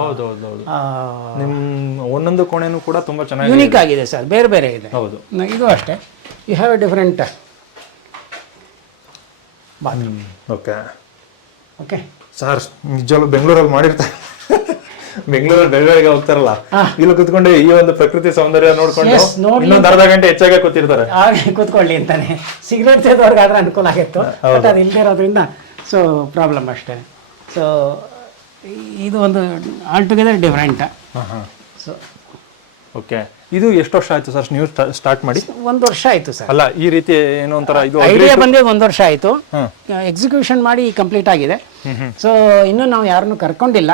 ಹೌದು. ಹೌದು ಹೌದು ನಿಮ್ಮ ಒಂದೊಂದು ಕೋಣೆನೂ ಕೂಡ ತುಂಬಾ ಚೆನ್ನಾಗಿ ಯುನೀಕ್ ಆಗಿದೆ ಸರ್ ಬೇರೆ ಬೇರೆ ಇದೆ. ಹೌದು. ಇದು ಅಷ್ಟೇ. You have a different bathroom okay. Okay. Sir ನಿಜವಾಗ್ಲೂ ಬೆಂಗಳೂರಲ್ಲಿ ಮಾಡಿರ್ತಾರೆ ಬೆಂಗಳೂರಲ್ಲಿ ಬೆಳಗಾವಿಗೆ ಹೋಗ್ತಾರಲ್ಲ? ಇಲ್ಲಿ ಕುತ್ಕೊಂಡು ಈ ಒಂದು ಪ್ರಕೃತಿ ಸೌಂದರ್ಯ ನೋಡ್ಕೊಂಡು ಇನ್ನೊಂದು ಅರ್ಧ ಗಂಟೆ ಹೆಚ್ಚಾಗೆ ಕೂತಿರ್ತಾರೆ. ಕೂತ್ಕೊಳ್ಳಿ ಅಂತಾನೆ. ಸಿಗರೇಟ್ ಸೇದೋರ್ಗೆ ಆದ್ರೆ ಅನುಕೂಲ ಆಗಿತ್ತು. ಬಟ್ ಅದು ಇಲ್ಲದೆ ಇರೋದ್ರಿಂದ ಸೊ ಪ್ರಾಬ್ಲಮ್ ಅಷ್ಟೇ. ಸೊ ಇದು ಒಂದು altogether different so okay. ಇದು ಎಷ್ಟು ವರ್ಷ ಆಯ್ತು ಸರ್ ನೀವು ಸ್ಟಾರ್ಟ್ ಮಾಡಿ? ಒಂದು ವರ್ಷ ಆಯ್ತು ಸರ್. ಅಲ್ಲ ಈ ರೀತಿ ಏನೋ ಒಂಥರ ಇದು ಐಡಿಯಾ ಬಂದೇ ಒಂದು ವರ್ಷ ಆಯ್ತು. ಎಕ್ಸಿಕ್ಯೂಷನ್ ಮಾಡಿ ಕಂಪ್ಲೀಟ್ ಆಗಿದೆ. ಸೊ ಇನ್ನು ನಾವು ಯಾರನ್ನು ಕರ್ಕೊಂಡಿಲ್ಲ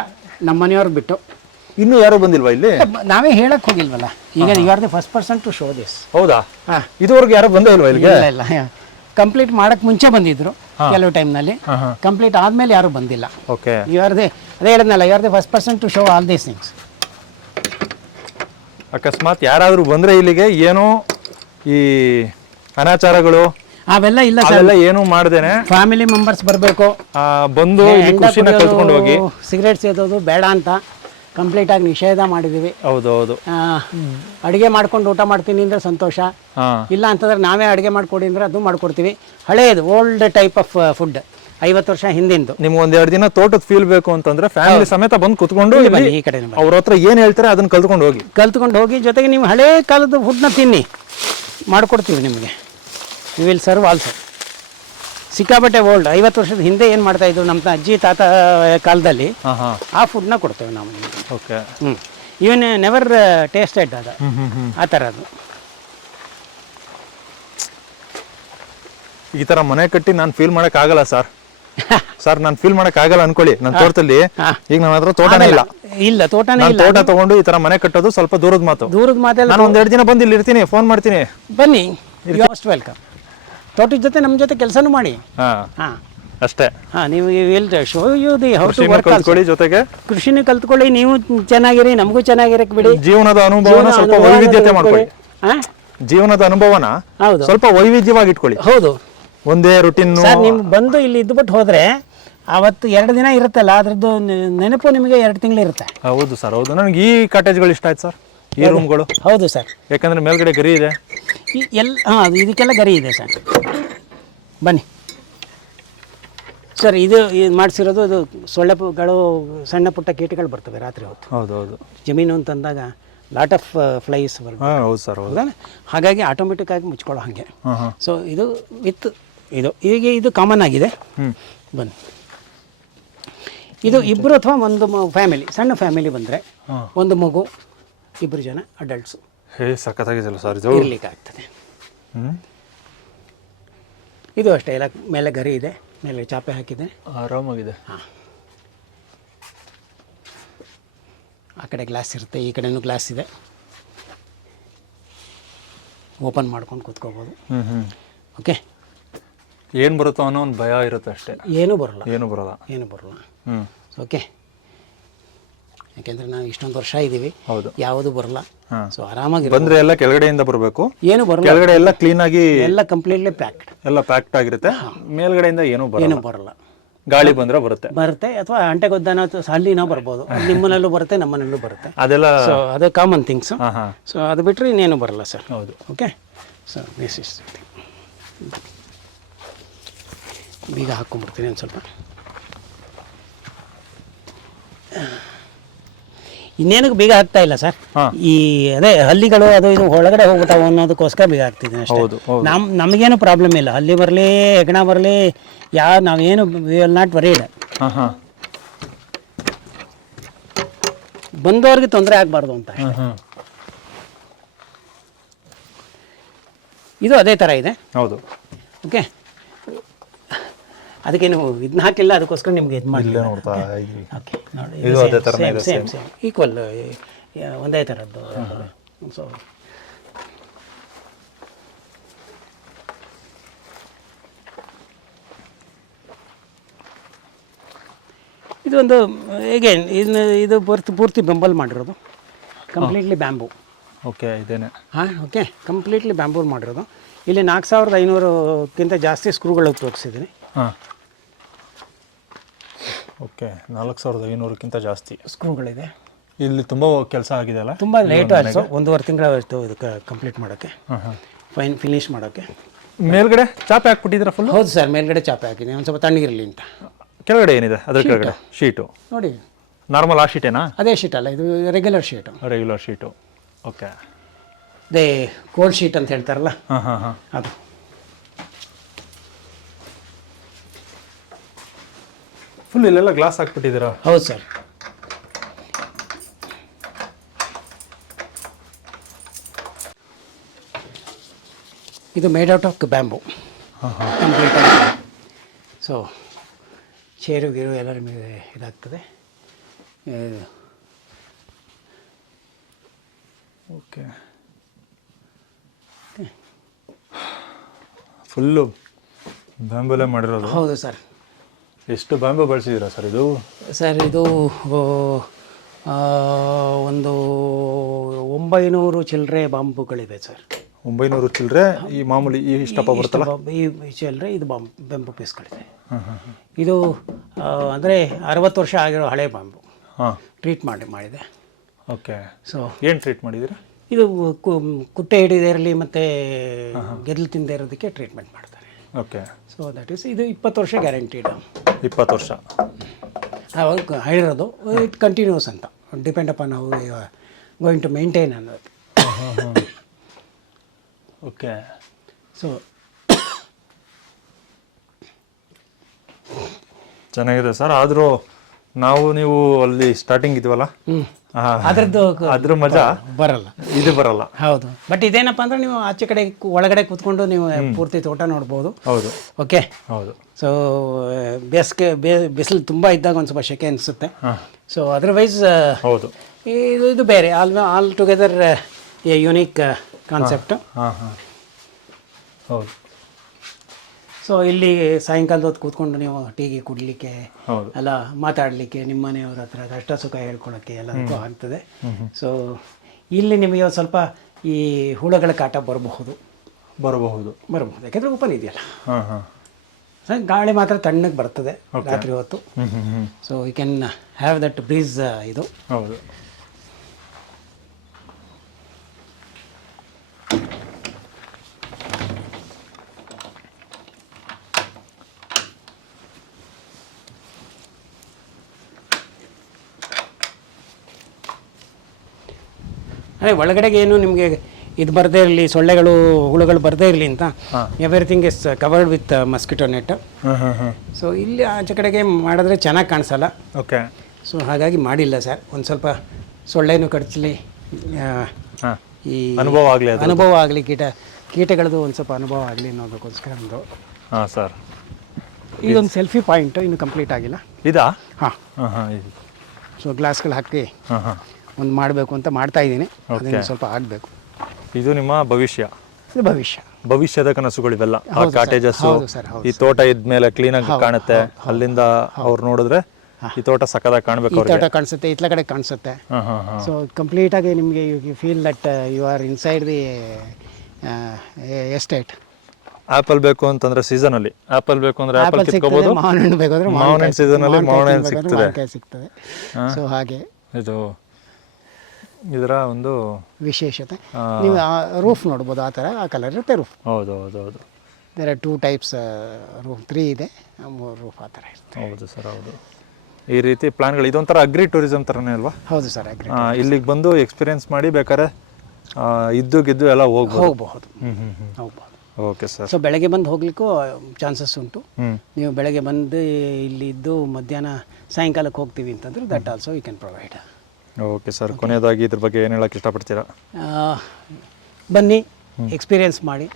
ನಮ್ಮ ಮನೆಯವ್ರು ಬಿಟ್ಟು. ಇನ್ನು ಯಾರು ಬಂದಿಲ್ವಾ ಇಲ್ಲಿ? ನಾವೇ ಹೇಳಕ್ ಹೋಗಿಲ್ವಲ್ಲ? ಈಗ you are the first person to show this ಹೌದಾ? ಇದುವರೆಗೂ ಯಾರು ಬಂದೇ ಇಲ್ವಾ ಇಲ್ಲಿಗೆ? ಇಲ್ಲ ಕಂಪ್ಲೀಟ್ ಮಾಡಕ್ ಮುಂಚೆ ಬಂದಿದ್ರು ಕೆಲವು ಟೈಮ್ನಲ್ಲಿ ಹಾಂ ಹಾಂ. ಕಂಪ್ಲೀಟ್ ಆದ್ಮೇಲೆ ಯಾರು ಬಂದಿಲ್ಲ. ಓಕೆ ಯು ಆರ್ ದಿ ಅದೇ ಹೇಳಿದ್ನಲ್ಲ you are the first person to show all these things ಅಕಸ್ಮಾತ್ ಯಾರಾದರೂ ಬಂದ್ರೆ ಇಲ್ಲಿಗೆ ಏನೋ ಈ ಅನಾಚಾರಗಳು ಅವೆಲ್ಲ ಇಲ್ಲ ಸರ್. ಅವೆಲ್ಲ ಏನು ಮಾಡ್ದೇನೆ. ಫ್ಯಾಮಿಲಿ ಮೆಂಬರ್ಸ್ ಬರಬೇಕು. ಆ, ಬಂದು ಇಲ್ಲಿ ಖುಷಿನ ಕಲ್ತ್ಕೊಂಡು ಹೋಗಿ. ಸಿಗರೇಟ್ ಸೇದೋದು ಬೇಡ ಅಂತ ಕಂಪ್ಲೀಟ್ ಆಗಿ ನಿಷೇಧ ಮಾಡಿದೀವಿ. ಹೌದು ಹೌದು ಅಡುಗೆ ಮಾಡ್ಕೊಂಡು ಊಟ ಮಾಡ್ತೀನಿ ಅಂದರೆ ಸಂತೋಷ. ಹಾ. ಇಲ್ಲ ಅಂತಂದ್ರೆ ನಾವೇ ಅಡಿಗೆ ಮಾಡ್ಕೊಡಿ ಅಂದ್ರೆ ಅದು ಮಾಡ್ಕೊಡ್ತೀವಿ. ಹಳೇದು ಓಲ್ಡ್ ಟೈಪ್ ಆಫ್ ಫುಡ್ ಐವತ್ತು ವರ್ಷ ಹಿಂದಿಂದು. ನಿಮ್ಗೆ ಒಂದ್ ಎರಡು ದಿನ ತೋಟದ ಫೀಲ್ ಬೇಕು ಅಂತಂದ್ರೆ ಫ್ಯಾಮಿಲಿ ಸಮೇತ ಬಂದು ಕುತ್ಕೊಂಡು ಇಲ್ಲಿ ಬನ್ನಿ ಈ ಕಡೆ ಬನ್ನಿ. ಅವ್ರ ಹತ್ರ ಏನ್ ಹೇಳ್ತಾರೆ ಅದನ್ನ ಕಲ್ತ್ಕೊಂಡು ಹೋಗಿ. ಕಲ್ತ್ಕೊಂಡು ಹೋಗಿ ಜೊತೆಗೆ ನೀವು ಹಳೇ ಕಾಲದ ಫುಡ್ನ ತಿನ್ನಿ. ಮಾಡಿಕೊಡ್ತೀವಿ ನಿಮಗೆ. ಯು ವಿಲ್ ಸರ್ವ್ ಆಲ್ಸೋ ಸಿಕ್ಕಾಪಟ್ಟೆ ಓಲ್ಡ್ ಐವತ್ತು ವರ್ಷದ ಹಿಂದೆ ಏನು ಮಾಡ್ತಾ ಇದ್ರು ನಮ್ಮ ಅಜ್ಜಿ ತಾತ ಕಾಲದಲ್ಲಿ ಹಾ ಹಾ. ಆ ಫುಡ್ನ ಕೊಡ್ತೇವೆ ನಾವು ನಿಮಗೆ. ಓಕೆ ಹ್ಞೂ ಇವನ್ ನೆವರ್ ಟೇಸ್ಟೆಡ್ ಅದು. ಆ ಹ್ಮ್ ಅದು ಆ ಥರದ್ದು ಈ ತರ ಮನೆ ಕಟ್ಟಿ ನಾನು ಫೀಲ್ ಮಾಡಕ್ ಆಗಲ್ಲ ಸರ್ ಸರ್ ನಾನು ಫೀಲ್ ಮಾಡಕ್ ಆಗಲ್ಲ ಅನ್ಕೊಳ್ಳಿ. ನನ್ನ ತೋಟದಲ್ಲಿ ಈಗ ನನ್ನ ಹತ್ರ ತೋಟನೇ ಇಲ್ಲ. ಇಲ್ಲ ತೋಟನೇ ಇಲ್ಲ. ತೋಟ ತಗೊಂಡು ಈ ತರ ಮನೆ ಕಟ್ಟೋದು ಸ್ವಲ್ಪ ದೂರದ ಮಾತು. ದೂರದ ಮಾತೆಲ್ಲ ನಾನು ಒಂದೆರಡು ದಿನ ಬಂದು ಇಲ್ಲಿ ಇರ್ತೀನಿ ಫೋನ್ ಮಾಡ್ತೀನಿ. ಬನ್ನಿ. ಮೋಸ್ಟ್ ವೆಲ್ಕಮ್ ತೋಟದ ಜೊತೆ ನಮ್ಮ ಜೊತೆ ಕೆಲಸನೂ ಮಾಡಿ. ಹಾ. ಅಷ್ಟೇ. ಹಾ ನೀವು will show you the how to work ಕಲ್ತ್ಕೊಳ್ಳಿ ಜೊತೆಗೆ. ಕೃಷಿನ ಕಲ್ತ್ಕೊಳ್ಳಿ ನೀವು ಚೆನ್ನಾಗಿರಿ ನಮಗೂ ಚೆನ್ನಾಗಿರಕ್ಕೆ ಬಿಡಿ. ಜೀವನದ ಅನುಭವನ ಸ್ವಲ್ಪ ವೈವಿಧ್ಯತೆ ಮಾಡ್ಕೊಳ್ಳಿ. ಜೀವನದ ಅನುಭವನ ಸ್ವಲ್ಪ ವೈವಿಧ್ಯವಾಗಿ ಇಟ್ಕೊಳ್ಳಿ ಹೌದು. ಒಂದೇ ರುಟೀನ್ ಸರ್ ನೀವು ಬಂದು ಇಲ್ಲಿ ಇದ್ದು ಬಿಟ್ಟು ಹೋದ್ರೆ ಅವತ್ತು ಎರಡು ದಿನ ಇರುತ್ತಲ್ಲ ಅದ್ರದ್ದು ನೆ- ನೆನಪು ನಿಮಗೆ ಎರಡು ತಿಂಗಳು ಇರುತ್ತೆ. ಹೌದು ಸರ್ ಹೌದು. ನನಗೆ ಈ ಕಾಟೇಜ್ಗಳು ಇಷ್ಟ ಆಯ್ತು ಸರ್ ಈ ರೂಮ್ಗಳು ಹೌದು ಸರ್. ಯಾಕಂದ್ರೆ ಮೇಲ್ಗಡೆ ಗರಿ ಇದೆ. ಈ ಎಲ್ಲ ಹಾಂ ಇದಕ್ಕೆಲ್ಲ ಗರಿ ಇದೆ ಸರ್. ಬನ್ನಿ. ಸರ್ ಇದು ಮಾಡಿಸಿರೋದು ಇದು ಸೊಳ್ಳೆಗಳು ಸಣ್ಣ ಪುಟ್ಟ ಕೀಟಗಳು ಬರ್ತವೆ ರಾತ್ರಿ ಹೊತ್ತು. ಹೌದು ಹೌದು. ಜಮೀನು ಅಂತಂದಾಗ ಲಾಟ್ ಆಫ್ ಫ್ಲೈಸ್ ಬರ್ತವೆ. ಹಾಂ ಹೌದು ಸರ್ ಹೌದು. ಹೌದಾ? ಹಾಗಾಗಿ ಆಟೋಮೆಟಿಕ್ ಆಗಿ ಮುಚ್ಕೊಳ್ಳೋ ಹಾಗೆ. ಹಾಂ ಹಾಂ. ಸೊ ಇದು ವಿತ್ ಇದು ಈಗ ಇದು ಕಾಮನ್ ಆಗಿದೆ. ಬನ್ನಿ. ಇದು ಇಬ್ಬರು ಅಥವಾ ಒಂದು ಫ್ಯಾಮಿಲಿ ಸಣ್ಣ ಫ್ಯಾಮಿಲಿ ಬಂದರೆ ಒಂದು ಮಗು ಇಬ್ಬರು ಜನ ಅಡಲ್ಟ್ಸು ಹೇ ಸಖತ್ತಾಗಿದೆಯಲ್ಲ ಸರ್ ಇದು. ಇರ್ಲಿಕ್ಕೆ ಆಗ್ತದೆ ಹ್ಞೂ ಇದು ಅಷ್ಟೇ ಎಲ್ಲ ಮೇಲೆ ಗರಿ ಇದೆ ಮೇಲೆ ಚಾಪೆ ಹಾಕಿದೆ ಆರಾಮಾಗಿದೆ. ಆ ಕಡೆ ಗ್ಲಾಸ್ ಇರುತ್ತೆ ಈ ಕಡೆನೂ ಗ್ಲಾಸ್ ಇದೆ. ಓಪನ್ ಮಾಡ್ಕೊಂಡು ಕೂತ್ಕೋಬೋದು. ಹ್ಞೂ ಹ್ಞೂ ಓಕೆ ಏನು ಬರುತ್ತೋ ಅನ್ನೋ ಒಂದು ಭಯ ಇರುತ್ತೆ ಅಷ್ಟೇ. ಏನೂ ಬರಲ್ಲ. ಏನು ಬರಲ್ಲ. ಏನೂ ಬರಲ್ಲ. ಹ್ಞೂ ಓಕೆ ಯಾಕೆಂದ್ರೆ ನಾವು ಇಷ್ಟೊಂದು ವರ್ಷ ಇದ್ದೀವಿ ಹೌದು. ಯಾವುದು ಬರಲ್ಲ. ಹಾಂ. ಸೊ ಆರಾಮಾಗಿ ಬಂದ್ರೆ ಎಲ್ಲ ಕೆಳಗಡೆಯಿಂದ ಬರಬೇಕು. ಏನು ಬರಲ್ಲ. ಕೆಳಗಡೆ ಎಲ್ಲ ಆಗಿ ಎಲ್ಲ ಕಂಪ್ಲೀಟ್ಲಿ ಪ್ಯಾಕ್ಡ್ ಎಲ್ಲ ಪ್ಯಾಕ್ಡ್ ಆಗಿರುತ್ತೆ. ಮೇಲ್ಗಡೆಯಿಂದ ಏನೂ ಬರಲ್ಲ. ಏನೂ ಬರಲ್ಲ. ಗಾಳಿ ಬಂದ್ರೆ ಬರುತ್ತೆ. ಬರುತ್ತೆ ಅಥವಾ ಅಂಟೆಗೊದ್ದನ ಹಳ್ಳಿನೋ ಬರ್ಬೋದು. ನಿಮ್ಮನಲ್ಲೂ ಬರುತ್ತೆ ನಮ್ಮನಲ್ಲೂ ಬರುತ್ತೆ. ಅದೆಲ್ಲ ಸೊ ಅದು ಕಾಮನ್ ಥಿಂಗ್ಸ್ ಹಾಂ ಹಾಂ. ಸೊ ಅದು ಬಿಟ್ಟರೆ ಇನ್ನೇನು ಬರಲ್ಲ ಸರ್. ಹೌದು. ಓಕೆ ಸೊ ದಿಸ್ ಇಸ್ ಬೀಗ ಹಾಕ್ಕೊಂಡ್ಬಿಡ್ತೀನಿ ಒಂದು ಸ್ವಲ್ಪ. ಇನ್ನೇನಕ್ಕೆ ಬೀಗ ಹಾಕ್ತಾ ಇಲ್ಲ ಸರ್. ಈ ಅದೇ ಹಲ್ಲಿಗಳು ಅದು ಇದು ಒಳಗಡೆ ಹೋಗ್ಬಿಟ್ಟಾವ ಅನ್ನೋದಕ್ಕೋಸ್ಕರ ಬೀಗ ಹಾಕ್ತಿದ್ದೀನಿ ಅಷ್ಟೇ. ನಮ್ ನಮಗೇನು ಪ್ರಾಬ್ಲಮ್ ಇಲ್ಲ. ಹಲ್ಲಿ ಬರಲಿ ಹೆಗ್ಣ ಬರಲಿ ಯಾ ನಾವೇನು ವಿ ವಿಲ್ ನಾಟ್ ವರಿಡ್ ಬಂದವ್ರಿಗೆ ತೊಂದರೆ ಆಗಬಾರ್ದು ಅಂತ ಇದು ಅದೇ ಥರ ಇದೆ. ಹೌದು. ಓಕೆ ಅದಕ್ಕೇನು ಇದನ್ನ ಹಾಕಿಲ್ಲ ಅದಕ್ಕೋಸ್ಕರ ನಿಮ್ಗೆ ಇದು ಮಾಡಿ ಇಲ್ಲೇ ನೋಡ್ತಾ ಇದ್ವಿ. ಓಕೆ ನೋಡಿ ಇದು ಅದೇ ಥರನೇ ಇದೆ, ಸೇಮ್ ಸೇಮ್ ಈಕ್ವಲ್ ಒಂದೇ ಥರದ್ದು ಸೊ ಇದೊಂದು ಹೇಗೆ ಇದನ್ನ ಇದು ಪೂರ್ತಿ ಪೂರ್ತಿ ಬೆಂಬಲ್ ಮಾಡಿರೋದು. ಕಂಪ್ಲೀಟ್ಲಿ ಬ್ಯಾಂಬು ಓಕೆ ಇದೇನೆ. ಹಾಂ ಓಕೆ. ಕಂಪ್ಲೀಟ್ಲಿ ಬ್ಯಾಂಬೂರ್ ಮಾಡಿರೋದು. ಇಲ್ಲಿ ನಾಲ್ಕು ಸಾವಿರದ ಐನೂರಕ್ಕಿಂತ ಜಾಸ್ತಿ ಸ್ಕ್ರೂಗಳು ಉಪಯೋಗಿಸಿದ್ದೀನಿ ಹಾಂ. ಓಕೆ ನಾಲ್ಕು ಸಾವಿರದ ಐನೂರಕ್ಕಿಂತ ಜಾಸ್ತಿ. ಸ್ಕ್ರೂಗಳಿದೆ. ಇಲ್ಲಿ ತುಂಬ ಕೆಲಸ ಆಗಿದೆ ಅಲ್ಲ? ತುಂಬ ಲೇಟ್ ಆಯಿತು. ಒಂದೂವರೆ ತಿಂಗಳಾಯಿತು ಇದಕ್ಕೆ ಕಂಪ್ಲೀಟ್ ಮಾಡೋಕ್ಕೆ ಫೈನ್ ಫಿನಿಶ್ ಮಾಡೋಕ್ಕೆ ಮೇಲ್ಗಡೆ ಚಾಪೆ ಹಾಕ್ಬಿಟ್ಟಿದ್ರೆ ಫುಲ್ ಹೌದು ಸರ್ ಮೇಲ್ಗಡೆ ಚಾಪೆ ಹಾಕಿದೆ ಒಂದು ಸ್ವಲ್ಪ ತಣ್ಣಗಿರಲಿ ಅಂತ. ಕೆಳಗಡೆ ಏನಿದೆ? ಅದ್ರ ಕೆಳಗಡೆ ಶೀಟು ನೋಡಿ. ನಾರ್ಮಲ್ ಆ ಶೀಟೇನಾ ಅದೇ ಶೀಟ್ ಅಲ್ಲ ಇದು regular sheet regular sheet okay ಅದೇ ಕೋಲ್ಡ್ ಶೀಟ್ ಅಂತ ಹೇಳ್ತಾರಲ್ಲ? ಹಾಂ ಹಾಂ ಹಾಂ. ಅದು. ಫುಲ್ ಇಲ್ಲೆಲ್ಲ ಗ್ಲಾಸ್ ಹಾಕ್ಬಿಟ್ಟಿದ್ದೀರಾ? ಹೌದು ಸರ್. ಇದು ಮೇಡ್ ಔಟ್ ಆಫ್ ಬ್ಯಾಂಬು ಹಾಂ ಹಾಂ ಕಂಪ್ಲೀಟ್ ಸೊ ಚೇರು ಗೀರು ಎಲ್ಲ ನಿಮಗೆ ಇದಾಗ್ತದೆ. ಓಕೆ ಫುಲ್ಲು ಬ್ಯಾಂಬಲೇ ಮಾಡಿರೋದು? ಹೌದು ಸರ್. ಎಷ್ಟು ಬಾಂಬೆ ಬಳಸಿದ್ದೀರಾ ಸರ್ ಇದು? ಸರ್ ಇದು ಒಂದು ಒಂಬೈನೂರು ಚಿಲ್ಲರೆ ಬಾಂಬುಗಳಿವೆ ಸರ್. ಒಂಬೈನೂರು ಚಿಲ್ಲರೆ ಈ ಮಾಮೂಲಿ ಈ ಇಷ್ಟಪ್ಪ ಬರುತ್ತಲ್ಲ? ಈ ಚಿಲ್ಲರೆ ಇದು ಬಾಂಬ್ ಬೆಂಬು ಪೀಸ್ಗಳಿದೆ ಇದು ಅಂದರೆ ಅರವತ್ತು ವರ್ಷ ಆಗಿರೋ ಹಳೆ ಬಾಂಬು. ಹಾಂ. ಟ್ರೀಟ್ ಮಾಡಿ ಮಾಡಿದೆ. ಓಕೆ. ಸೊ ಏನು ಟ್ರೀಟ್ ಮಾಡಿದ್ದೀರಾ? ಇದು ಕು- ಕುಟ್ಟೆ ಹಿಡಿದೇ ಇರಲಿ ಮತ್ತು ಗೆದ್ಲು ತಿಂದೇ ಇರೋದಕ್ಕೆ ಟ್ರೀಟ್ಮೆಂಟ್ ಮಾಡ್ತಾರೆ ಓಕೆ ಸೊ ದಟ್ ಈಸ್ ಇದು ಇಪ್ಪತ್ತು ವರ್ಷ ಗ್ಯಾರಂಟಿಡ್ ಇಪ್ಪತ್ತು ವರ್ಷ. ಅವಾಗ ಹೇಳಿರೋದು ಇಟ್ ಕಂಟಿನ್ಯೂಸ್ ಅಂತ. ಡಿಪೆಂಡ್ ಅಪಾನ್ ನಾವು ಗೋಯಿಂಗ್ ಟು ಮೇಂಟೈನ್ ಅನ್ನೋದು. ಓಕೆ ಸೊ ಚೆನ್ನಾಗಿದೆ ಸರ್. ಆದರೂ ನಾವು ನೀವು ಅಲ್ಲಿ ಸ್ಟಾರ್ಟಿಂಗ್ ಇದ್ವಲ್ಲ? ಹ್ಞೂ ಹಾಂ ಅದರದ್ದು ಅದ್ರ ಮಜಾ ಬರಲ್ಲ. ಇದು ಬರಲ್ಲ. ಹೌದು. ಬಟ್ ಇದೇನಪ್ಪ ಅಂದ್ರೆ ನೀವು ಆಚೆ ಕಡೆ ಒಳಗಡೆ ಕೂತ್ಕೊಂಡು ನೀವು ಪೂರ್ತಿ ತೋಟ ನೋಡ್ಬೋದು. ಹೌದು. ಓಕೆ ಹೌದು. ಸೊ ಬೇಸಿಗೆ ಬಿಸಿಲು ತುಂಬ ಇದ್ದಾಗ ಒಂದು ಸ್ವಲ್ಪ ಶೆಕೆ ಅನಿಸುತ್ತೆ. ಸೊ ಅದರ್ವೈಸ್ ಹೌದು. ಇದು ಇದು ಬೇರೆ. All altogether a unique concept ಹೌದು. ಸೊ ಇಲ್ಲಿ ಸಾಯಂಕಾಲದ ಹೊತ್ತು ಕೂತ್ಕೊಂಡು ನೀವು ಟೀಗೆ ಕುಡಲಿಕ್ಕೆ ಎಲ್ಲ ಮಾತಾಡಲಿಕ್ಕೆ ನಿಮ್ಮ ಮನೆಯವ್ರ ಹತ್ರ ಕಷ್ಟ ಸುಖ ಹೇಳ್ಕೊಳಕ್ಕೆ ಎಲ್ಲದಕ್ಕೂ ಆಗ್ತದೆ. ಸೊ ಇಲ್ಲಿ ನಿಮಗೆ ಒಂದು ಸ್ವಲ್ಪ ಈ ಹುಳಗಳ ಕಾಟ ಬರಬಹುದು. ಬರಬಹುದು. ಬರಬಹುದು. ಯಾಕೆಂದ್ರೆ ಓಪನ್ ಇದೆಯಲ್ಲ. ಗಾಳಿ ಮಾತ್ರ ತಣ್ಣಗೆ ಬರ್ತದೆ ರಾತ್ರಿ ಹೊತ್ತು. So you can have that breeze ಇದು. ಹೌದು. ಅದೇ ಒಳಗಡೆಗೆ ಏನು ನಿಮಗೆ ಇದು ಬರದೇ ಇರಲಿ ಸೊಳ್ಳೆಗಳು ಹುಳುಗಳು ಬರದೇ ಇರಲಿ ಅಂತ everything is covered with mosquito net ಹಾಂ ಹಾಂ ಹಾಂ. ಸೊ ಇಲ್ಲಿ ಆಚೆ ಕಡೆಗೆ ಮಾಡಿದ್ರೆ ಚೆನ್ನಾಗಿ ಕಾಣಿಸಲ್ಲ. ಓಕೆ ಸೊ ಹಾಗಾಗಿ ಮಾಡಿಲ್ಲ ಸರ್ ಒಂದು ಸ್ವಲ್ಪ ಸೊಳ್ಳೆನೂ ಕಡಚಲಿ ಈ ಅನುಭವ ಆಗಲಿ ಅನುಭವ ಆಗಲಿ ಕೀಟ ಕೀಟಗಳದ್ದು ಒಂದು ಸ್ವಲ್ಪ ಅನುಭವ ಆಗಲಿ ಅನ್ನೋದಕ್ಕೋಸ್ಕರ ಒಂದು ಹಾಂ ಸರ್ ಇದೊಂದು ಸೆಲ್ಫಿ ಪಾಯಿಂಟ್ ಇನ್ನು ಕಂಪ್ಲೀಟ್ ಆಗಿಲ್ಲ. ಇದಾ? ಹಾಂ. ಹಾಂ ಹಾಂ ಇದು. ಸೊ ಗ್ಲಾಸ್ಗಳು ಹಾಕಿ. ಹಾಂ ಹಾಂ. ಒಂದು ಮಾಡಬೇಕು ಅಂತ ಮಾಡ್ತಾ ಇದ್ದೀನಿ. ಅದನ್ನು ಸ್ವಲ್ಪ ಆಗಬೇಕು ಇದು ನಿಮ್ಮ ಭವಿಷ್ಯ? ಇದು ಭವಿಷ್ಯ. ಭವಿಷ್ಯದ ಕನಸುಗಳು ಇವೆಲ್ಲ. ಆ ಹೌದು ಸರ್, ಕಾಟೇಜಸ್ ಹೌದು ಸರ್, ಹೌದು ಈ ತೋಟ ಇದ್ಮೇಲೆ ಕ್ಲೀನ್ ಆಗಿ ಕಾಣುತ್ತೆ. ಅಲ್ಲಿಂದ ಅವ್ರು ನೋಡಿದ್ರೆ ಈ ತೋಟ ಸಕದ ಕಾಣ್ಬೇಕು ಈ ಅವ್ರಿಗೆ. ತೋಟ ಕಾಣಿಸುತ್ತೆ ಇತ್ಲ ಕಡೆ ಕಾಣಿಸುತ್ತೆ. ಸೊ ಕಂಪ್ಲೀಟ್ ಆಗಿ ಸೊ ಕಂಪ್ಲೀಟಾಗಿ ನಿಮಗೆ you feel that you are inside the estate apple ಬೇಕು ಅಂತಂದ್ರೆ ಸೀಸನ್ ಅಲ್ಲಿ. ಆಪಲ್ ಬೇಕು ಅಂದ್ರೆ ಆಪಲ್ ಆಪಲ್ ಸಿಗ್ತದೆ ಕಿತ್ಕೋಬಹುದು ಮಾವಿನ ಹಣ್ಣು ಬೇಕಾದ್ರೆ ಮಾವಿನ ಹಣ್ಣು season ಅಲ್ಲಿ ಮಾವಿನ ಹಣ್ಣು ಸಿಗ್ತದೆ. ಸೊ ಹಾಗೆ. ಇದು ಇದರ ಒಂದು ವಿಶೇಷತೆ. ನೀವು ರೂಫ್ ನೋಡ್ಬೋದು ಆ ಥರ ಆ ಕಲರ್ ಇರುತ್ತೆ ರೂಫ್ ಹೌದು ಹೌದು ಹೌದು. There are two types roof three ಇದೆ ಮೂರು ರೂಫ್ ಆ ಥರ ಇರುತ್ತೆ. ಹೌದು ಸರ್ ಹೌದು. ಈ ರೀತಿ ಪ್ಲಾನ್ಗಳು ಇದೊಂಥರ ಅಗ್ರಿ ಟೂರಿಸಮ್ ಥರನೇ ಅಲ್ವಾ? ಹೌದು ಸರ್ ಅಗ್ರಿ ಇಲ್ಲಿಗೆ ಬಂದು ಎಕ್ಸ್ಪೀರಿಯನ್ಸ್ ಮಾಡಿ ಬೇಕಾದ್ರೆ ಇದ್ದು ಗಿದ್ದು ಎಲ್ಲ ಹೋಗ್ಬೋದು. ಹೋಗಬಹುದು. ಹೋಗ್ಬೋದು ಓಕೆ ಸರ್ ಸೊ ಬೆಳಗ್ಗೆ ಬಂದು ಹೋಗ್ಲಿಕ್ಕೂ ಚಾನ್ಸಸ್ ಉಂಟು. ನೀವು ಬೆಳಗ್ಗೆ ಬಂದು ಇಲ್ಲಿ ಇದ್ದು ಮಧ್ಯಾಹ್ನ ಸಾಯಂಕಾಲಕ್ಕೆ ಹೋಗ್ತೀವಿ ಅಂತಂದ್ರೆ that also you can provide okay sir ಕೊನೆಯದಾಗಿ ಇದ್ರ ಬಗ್ಗೆ ಏನು ಹೇಳಕ್ಕೆ ಇಷ್ಟಪಡ್ತೀರಾ? ಬನ್ನಿ ಎಕ್ಸ್ಪೀರಿಯನ್ಸ್ ಮಾಡಿ.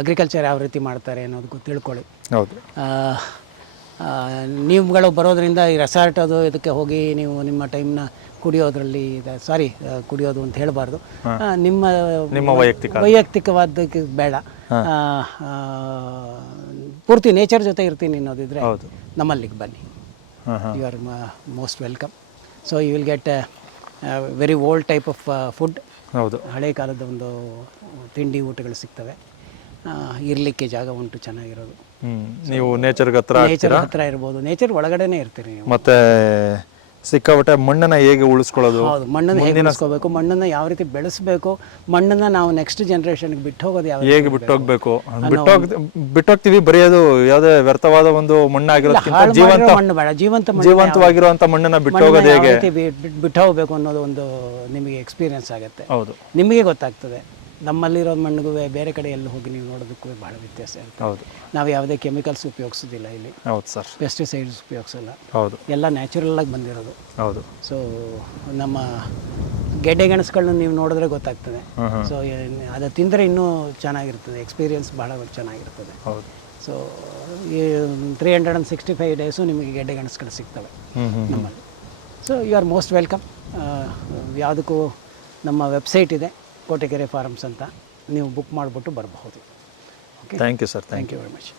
ಅಗ್ರಿಕಲ್ಚರ್ ಯಾವ ರೀತಿ ಮಾಡ್ತಾರೆ ಅನ್ನೋದಕ್ಕೂ ತಿಳ್ಕೊಳ್ಳಿ. ಹೌದು. ನೀವುಗಳು ಬರೋದ್ರಿಂದ ಈ ರೆಸಾರ್ಟ್ ಅದು ಇದಕ್ಕೆ ಹೋಗಿ ನೀವು ನಿಮ್ಮ ಟೈಮ್ನ ಕುಡಿಯೋದ್ರಲ್ಲಿ ಸಾರಿ ಕುಡಿಯೋದು ಅಂತ ಹೇಳಬಾರ್ದು. ನಿಮ್ಮ ನಿಮ್ಮ ವೈಯಕ್ತಿಕ ವೈಯಕ್ತಿಕವಾದಕ್ಕೆ ಬೇಡ. ಪೂರ್ತಿ ನೇಚರ್ ಜೊತೆ ಇರ್ತೀನಿ ಅನ್ನೋದಿದ್ರೆ ಹೌದು. ನಮ್ಮಲ್ಲಿಗೆ ಬನ್ನಿ. You are most welcome so you will get very old type of food ಹೌದು. ಹಳೆ ಕಾಲದ ಒಂದು ತಿಂಡಿ ಊಟಗಳು ಸಿಗ್ತವೆ. ಇರಲಿಕ್ಕೆ ಜಾಗ ಉಂಟು ಚೆನ್ನಾಗಿರೋದು. ನೀವು ನೇಚರ್ಗೆ ಹತ್ರ ನೇಚರ್ ಹತ್ರ ಇರ್ಬೋದು. ನೇಚರ್ ಒಳಗಡೆನೇ ಇರ್ತೀರಿ ನೀವು. ಮತ್ತೆ ಸಿಕ್ಕಾಪಟ್ಟೆ ಮಣ್ಣನ್ನ ಹೇಗೆ ಉಳಿಸ್ಕೊಳ್ಳೋದು? ಹೌದು ಮಣ್ಣನ್ನು ಹೇಗೆ ಉಳಿಸ್ಕೋಬೇಕು ಮಣ್ಣನ್ನು ಯಾವ ರೀತಿ ಬೆಳೆಸಬೇಕು ಮಣ್ಣನ್ನು ನಾವು ನೆಕ್ಸ್ಟ್ ಜನ್ರೇಷನ್ಗೆ ಬಿಟ್ಟು ಹೋಗೋದು ಯಾವ ಹೇಗೆ ಬಿಟ್ಟೋಗ್ಬೇಕು? ಬಿಟ್ಟೋಗ್ ಬಿಟ್ಟೋಗ್ತೀವಿ ಬರೀ ಅದು ಯಾವುದೇ ವ್ಯರ್ಥವಾದ ಒಂದು ಮಣ್ಣಾಗಿರೋದಕ್ಕಿಂತ ಜೀವಂತ ಮಣ್ಣು ಬೇಡ ಜೀವಂತ ಮಣ್ಣು ಜೀವಂತವಾಗಿರುವಂತ ಮಣ್ಣನ್ನ ಬಿಟ್ಟೋಗೋದು ಹೇಗೆ? ಬಿಟ್ಟು ಹೋಗ್ಬೇಕು ಅನ್ನೋದು ಒಂದು ನಿಮಗೆ ಎಕ್ಸ್ಪೀರಿಯನ್ಸ್ ಆಗುತ್ತೆ. ಹೌದು. ನಿಮಗೆ ಗೊತ್ತಾಗ್ತದೆ. ನಮ್ಮಲ್ಲಿರೋ ಮಣ್ಣಿಗೂ ಬೇರೆ ಕಡೆ ಎಲ್ಲಿ ಹೋಗಿ ನೀವು ನೋಡೋದಕ್ಕೂ ಬಹಳ ವ್ಯತ್ಯಾಸ ಇರುತ್ತೆ. ಹೌದು. ನಾವು ಯಾವುದೇ ಕೆಮಿಕಲ್ಸ್ ಉಪಯೋಗಿಸೋದಿಲ್ಲ ಇಲ್ಲಿ. ಹೌದು ಸರ್. ಪೆಸ್ಟಿಸೈಡ್ಸ್ ಉಪಯೋಗಿಸಲ್ಲ. ಹೌದು. ಎಲ್ಲ ನ್ಯಾಚುರಲ್ ಆಗಿ ಬಂದಿರೋದು. ಹೌದು. ಸೊ ನಮ್ಮ ಗೆಡ್ಡೆ ಗೆಣಸುಗಳನ್ನ ನೀವು ನೋಡಿದ್ರೆ ಗೊತ್ತಾಗ್ತದೆ. ಸೊ ಅದು ತಿಂದರೆ ಇನ್ನೂ ಚೆನ್ನಾಗಿರ್ತದೆ. ಎಕ್ಸ್ಪೀರಿಯನ್ಸ್ ಭಾಳ ಚೆನ್ನಾಗಿರ್ತದೆ. ಹೌದು. ಸೊ ಈ three hundred and sixty five days ನಿಮಗೆ ಗೆಡ್ಡೆ ಗೆಣಸುಗಳು ಸಿಗ್ತವೆ ನಮ್ಮಲ್ಲಿ. So you are most welcome ಯಾವುದಕ್ಕೂ ನಮ್ಮ ವೆಬ್ಸೈಟ್ ಇದೆ. ಕೋಟೆಕೆರೆ ಫಾರ್ಮ್ಸ್ ಅಂತ ನೀವು ಬುಕ್ ಮಾಡಿಬಿಟ್ಟು ಬರಬಹುದು. Okay thank you sir thank you very much